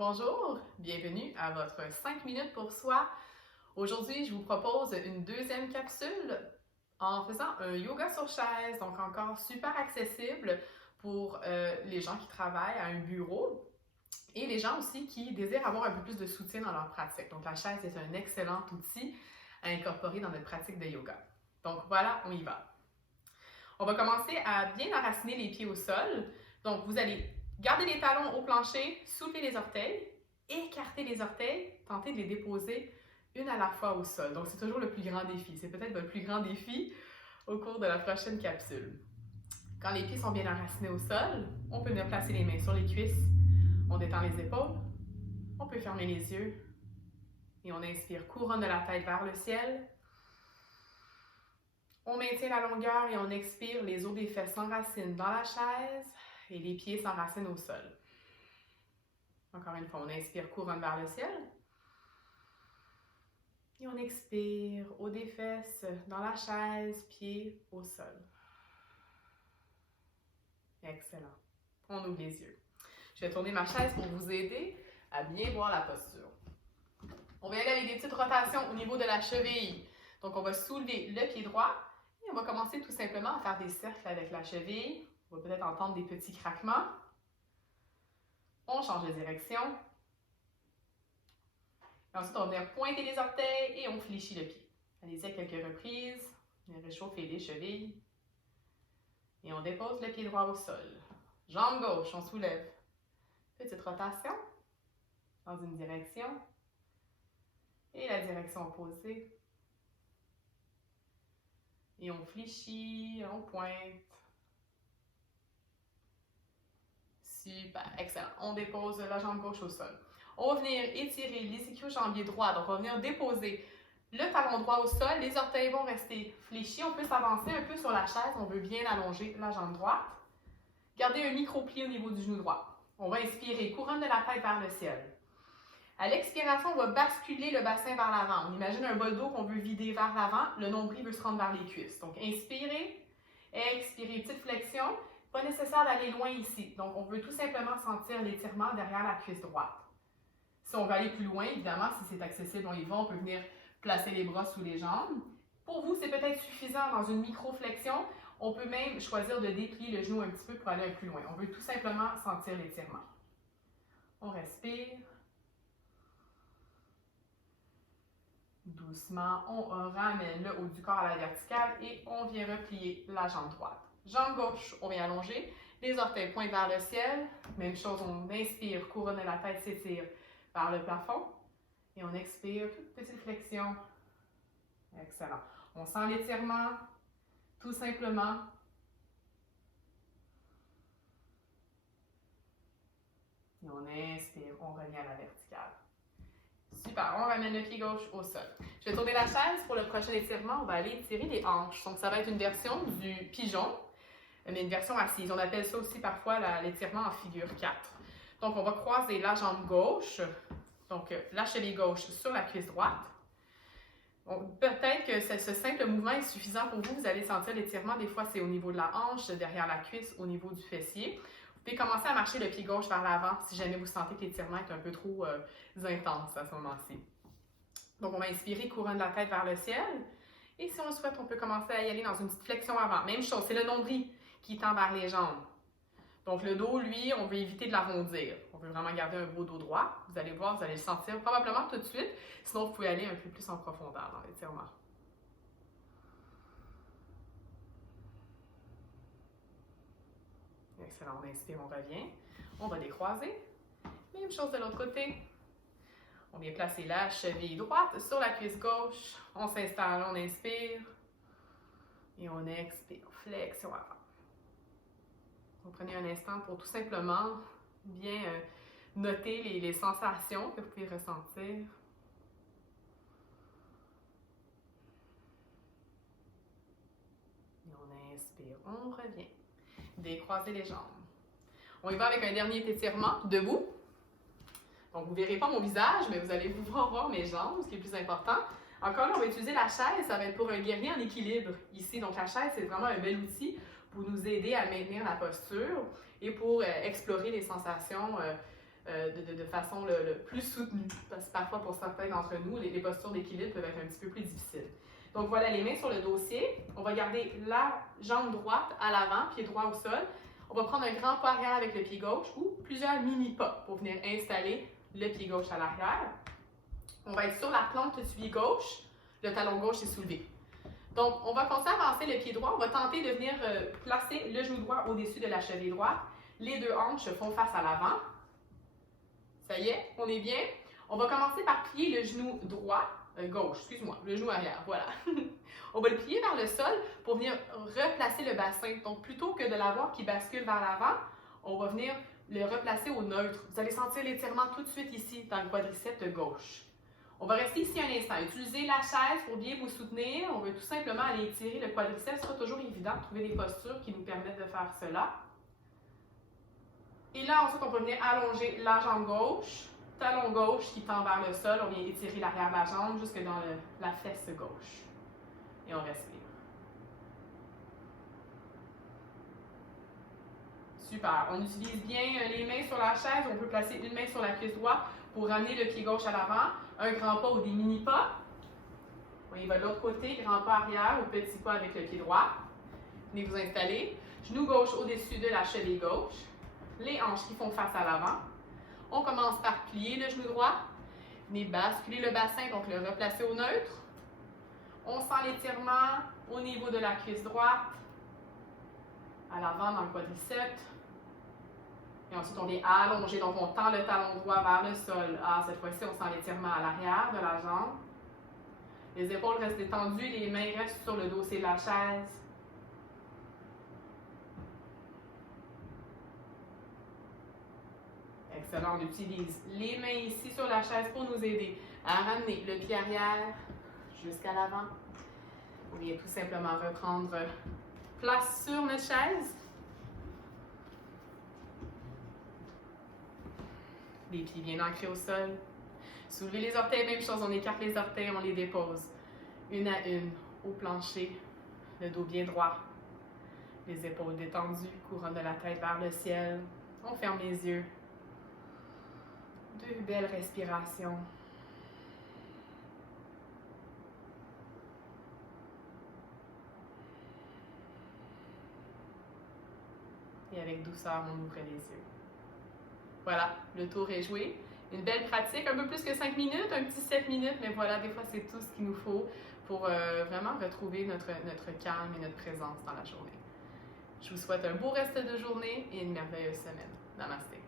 Bonjour, bienvenue à votre 5 minutes pour soi. Aujourd'hui, je vous propose une deuxième capsule en faisant un yoga sur chaise, donc encore super accessible pour les gens qui travaillent à un bureau et les gens aussi qui désirent avoir un peu plus de soutien dans leur pratique. Donc la chaise est un excellent outil à incorporer dans notre pratique de yoga. Donc voilà, on y va. On va commencer à bien enraciner les pieds au sol. Donc vous allez garder les talons au plancher, soulever les orteils, écarter les orteils, tenter de les déposer une à la fois au sol. Donc c'est toujours le plus grand défi. C'est peut-être votre plus grand défi au cours de la prochaine capsule. Quand les pieds sont bien enracinés au sol, on peut venir placer les mains sur les cuisses. On détend les épaules. On peut fermer les yeux. Et on inspire, couronne de la tête vers le ciel. On maintient la longueur et on expire, les os des fesses s'enracinent dans la chaise et les pieds s'enracinent au sol. Encore une fois, on inspire, couronne vers le ciel. Et on expire, os des fesses dans la chaise, pieds au sol. Excellent. On ouvre les yeux. Je vais tourner ma chaise pour vous aider à bien voir la posture. On va y aller avec des petites rotations au niveau de la cheville. Donc, on va soulever le pied droit et on va commencer tout simplement à faire des cercles avec la cheville. On va peut-être entendre des petits craquements. On change de direction. Et ensuite, on va venir pointer les orteils et on fléchit le pied. Allez-y à quelques reprises. On va réchauffer les chevilles. Et on dépose le pied droit au sol. Jambe gauche, on soulève. Petite rotation dans une direction. Et la direction opposée. Et on fléchit, on pointe. Super, excellent. On dépose la jambe gauche au sol. On va venir étirer les ischio-jambiers droits. Donc, on va venir déposer le talon droit au sol. Les orteils vont rester fléchis. On peut s'avancer un peu sur la chaise. On veut bien allonger la jambe droite. Gardez un micro-pli au niveau du genou droit. On va inspirer, couronne de la tête vers le ciel. À l'expiration, on va basculer le bassin vers l'avant. On imagine un bol d'eau qu'on veut vider vers l'avant. Le nombril veut se rendre vers les cuisses. Donc, inspirez, expirez, petite flexion. Pas nécessaire d'aller loin ici. Donc, on veut tout simplement sentir l'étirement derrière la cuisse droite. Si on veut aller plus loin, évidemment, si c'est accessible, on y va. On peut venir placer les bras sous les jambes. Pour vous, c'est peut-être suffisant dans une micro-flexion. On peut même choisir de déplier le genou un petit peu pour aller un peu plus loin. On veut tout simplement sentir l'étirement. On respire. Doucement, on ramène le haut du corps à la verticale et on vient replier la jambe droite. Jambe gauche, on vient allonger. Les orteils pointent vers le ciel. Même chose, on inspire, couronne de la tête s'étire vers le plafond. Et on expire, toute petite flexion. Excellent. On sent l'étirement, tout simplement. Et on inspire, on revient à la verticale. Super, on ramène le pied gauche au sol. Je vais tourner la chaise pour le prochain étirement. On va aller étirer les hanches. Donc, ça va être une version du pigeon, mais une version assise. On appelle ça aussi parfois l'étirement en figure 4. Donc, on va croiser la jambe gauche, donc la cheville gauche sur la cuisse droite. Peut-être que ce simple mouvement est suffisant pour vous. Vous allez sentir l'étirement. Des fois, c'est au niveau de la hanche, derrière la cuisse, au niveau du fessier. Vous pouvez commencer à marcher le pied gauche vers l'avant si jamais vous sentez que l'étirement est un peu trop intense à ce moment-ci. Donc, on va inspirer, couronne de la tête vers le ciel. Et si on le souhaite, on peut commencer à y aller dans une petite flexion avant. Même chose, c'est le nombril qui tend vers les jambes. Donc, le dos, lui, on veut éviter de l'arrondir. On veut vraiment garder un beau dos droit. Vous allez voir, vous allez le sentir probablement tout de suite. Sinon, vous pouvez aller un peu plus en profondeur dans l'étirement. Excellent, on inspire, on revient. On va décroiser. Même chose de l'autre côté. On vient placer la cheville droite sur la cuisse gauche. On s'installe, on inspire. Et on expire. Flexion avant. Vous prenez un instant pour tout simplement bien noter les sensations que vous pouvez ressentir. Et on inspire, on revient. Décroisez les jambes. On y va avec un dernier étirement, debout. Donc, vous ne verrez pas mon visage, mais vous allez pouvoir voir mes jambes, ce qui est le plus important. Encore là, on va utiliser la chaise, ça va être pour un guerrier en équilibre ici. Donc, la chaise, c'est vraiment un bel outil pour nous aider à maintenir la posture et pour explorer les sensations de façon le plus soutenue. Parce que parfois, pour certains d'entre nous, les postures d'équilibre peuvent être un petit peu plus difficiles. Donc voilà, les mains sur le dossier. On va garder la jambe droite à l'avant, pied droit au sol. On va prendre un grand pas arrière avec le pied gauche ou plusieurs mini-pas pour venir installer le pied gauche à l'arrière. On va être sur la plante du pied gauche. Le talon gauche est soulevé. Donc, on va continuer à avancer le pied droit. On va tenter de venir placer le genou droit au-dessus de la cheville droite. Les deux hanches se font face à l'avant. Ça y est, on est bien. On va commencer par plier le genou droit, gauche, excuse-moi, le genou arrière, voilà. On va le plier vers le sol pour venir replacer le bassin. Donc, plutôt que de l'avoir qui bascule vers l'avant, on va venir le replacer au neutre. Vous allez sentir l'étirement tout de suite ici, dans le quadriceps gauche. On va rester ici un instant. Utilisez la chaise pour bien vous soutenir. On veut tout simplement aller étirer le quadriceps. Ce sera toujours évident de trouver des postures qui nous permettent de faire cela. Et là, ensuite, on peut venir allonger la jambe gauche, talon gauche qui tend vers le sol. On vient étirer l'arrière de la jambe jusque dans la fesse gauche. Et on respire. Super. On utilise bien les mains sur la chaise. On peut placer une main sur la cuisse droite pour ramener le pied gauche à l'avant. Un grand pas ou des mini-pas. On y va de l'autre côté, grand pas arrière ou petit pas avec le pied droit. Venez vous installer. Genou gauche au-dessus de la cheville gauche. Les hanches qui font face à l'avant. On commence par plier le genou droit. Venez basculer le bassin, donc le replacer au neutre. On sent l'étirement au niveau de la cuisse droite, à l'avant dans le quadriceps. Et ensuite, on vient allonger, donc on tend le talon droit vers le sol. Ah, cette fois-ci, on sent l'étirement à l'arrière de la jambe. Les épaules restent détendues, les mains restent sur le dossier de la chaise. Excellent, on utilise les mains ici sur la chaise pour nous aider à ramener le pied arrière jusqu'à l'avant. On vient tout simplement reprendre place sur notre chaise. Les pieds bien ancrés au sol. Soulevez les orteils, même chose, on écarte les orteils, on les dépose une à une au plancher, le dos bien droit, les épaules détendues, couronne de la tête vers le ciel. On ferme les yeux. Deux belles respirations. Et avec douceur, on ouvre les yeux. Voilà, le tour est joué. Une belle pratique, un peu plus que 5 minutes, un petit 7 minutes, mais voilà, des fois, c'est tout ce qu'il nous faut pour vraiment retrouver notre calme et notre présence dans la journée. Je vous souhaite un beau reste de journée et une merveilleuse semaine. Namasté.